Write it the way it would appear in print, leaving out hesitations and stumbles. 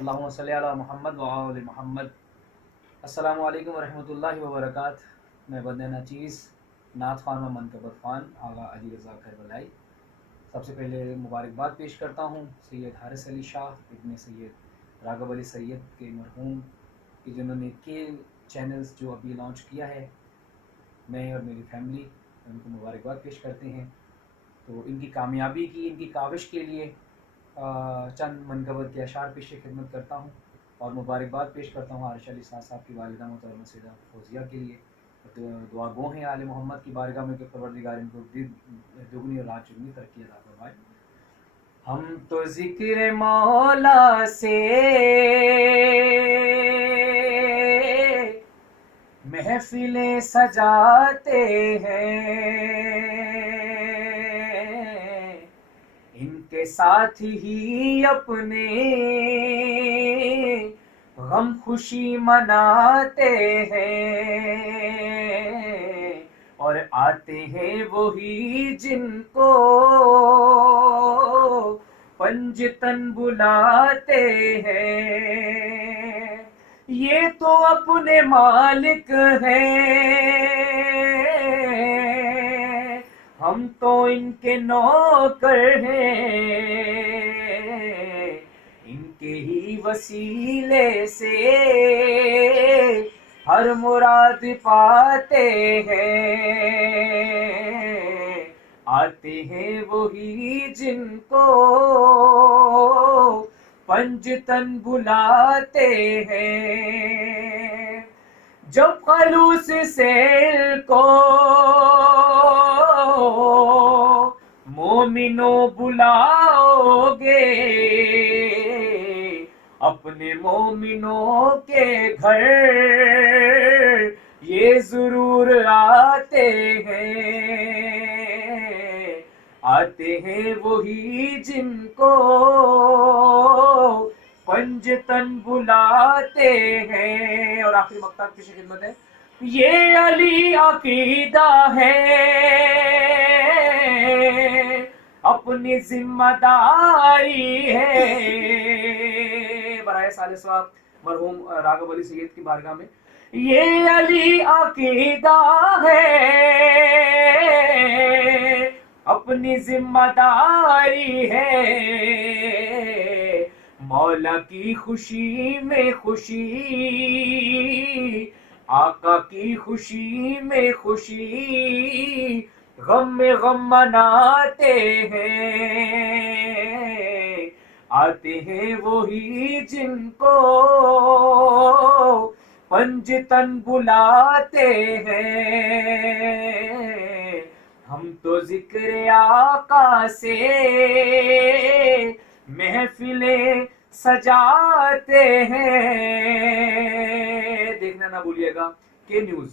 اللہم صلی علی محمد و آل محمد۔ السلام علیکم ورحمۃ اللہ وبرکاتہ۔ میں بندہ ناچیز نعت خوان و منقبت خوان آغا علی رضا کربلائی سب سے پہلے مبارکباد پیش کرتا ہوں سید حارث علی شاہ ابن سید راغب علی سید کے مرحوم کہ جنہوں نے کے چینلز جو ابھی لانچ کیا ہے، میں اور میری فیملی ان کو مبارکباد پیش کرتے ہیں۔ تو ان کی کامیابی کی، ان کی کاوش کے لیے چند منقبت کے اشعار پیش خدمت کرتا ہوں اور مبارکباد پیش کرتا ہوں عارش علی صاحب کی والدہ محترمہ سیدہ فوزیہ کے لیے۔ دعا گو ہیں آل محمد کی بارگاہ میں کہ پروردگار ان کو دگنی اور رات چگنی ترقی عطا فرمائے۔ ہم تو ذکر مولا سے محفلیں سجاتے ہیں، ان کے ساتھ ہی اپنے غم خوشی مناتے ہیں، اور آتے ہیں وہی جن کو پنجتن بلاتے ہیں۔ یہ تو اپنے مالک ہیں، ہم تو ان کے نوکر ہیں، ان کے ہی وسیلے سے ہر مراد پاتے ہیں، آتے ہیں وہی جن کو پنجتن بلاتے ہیں۔ جب خلوص سیل کو مومنوں بلاؤ گے، اپنے مومنوں کے گھر یہ ضرور آتے ہیں، آتے ہیں وہی جن کو پنجتن بلاتے ہیں۔ اور آخری مقطع کی خدمت ہے، یہ علی عقیدہ ہے، اپنی ذمہ داری ہے۔ برائے سال صاحب مرحوم راغب علی سید کی بارگاہ میں، یہ علی عقیدہ ہے، اپنی ذمہ داری ہے، مولا کی خوشی میں خوشی، آقا کی خوشی میں خوشی، غم میں غم مناتے ہیں، آتے ہیں وہی جن کو پنجتن بلاتے ہیں۔ ہم تو ذکر آقا سے محفلیں سجاتے ہیں۔ دیکھنا نہ بھولیے گا کے نیوز۔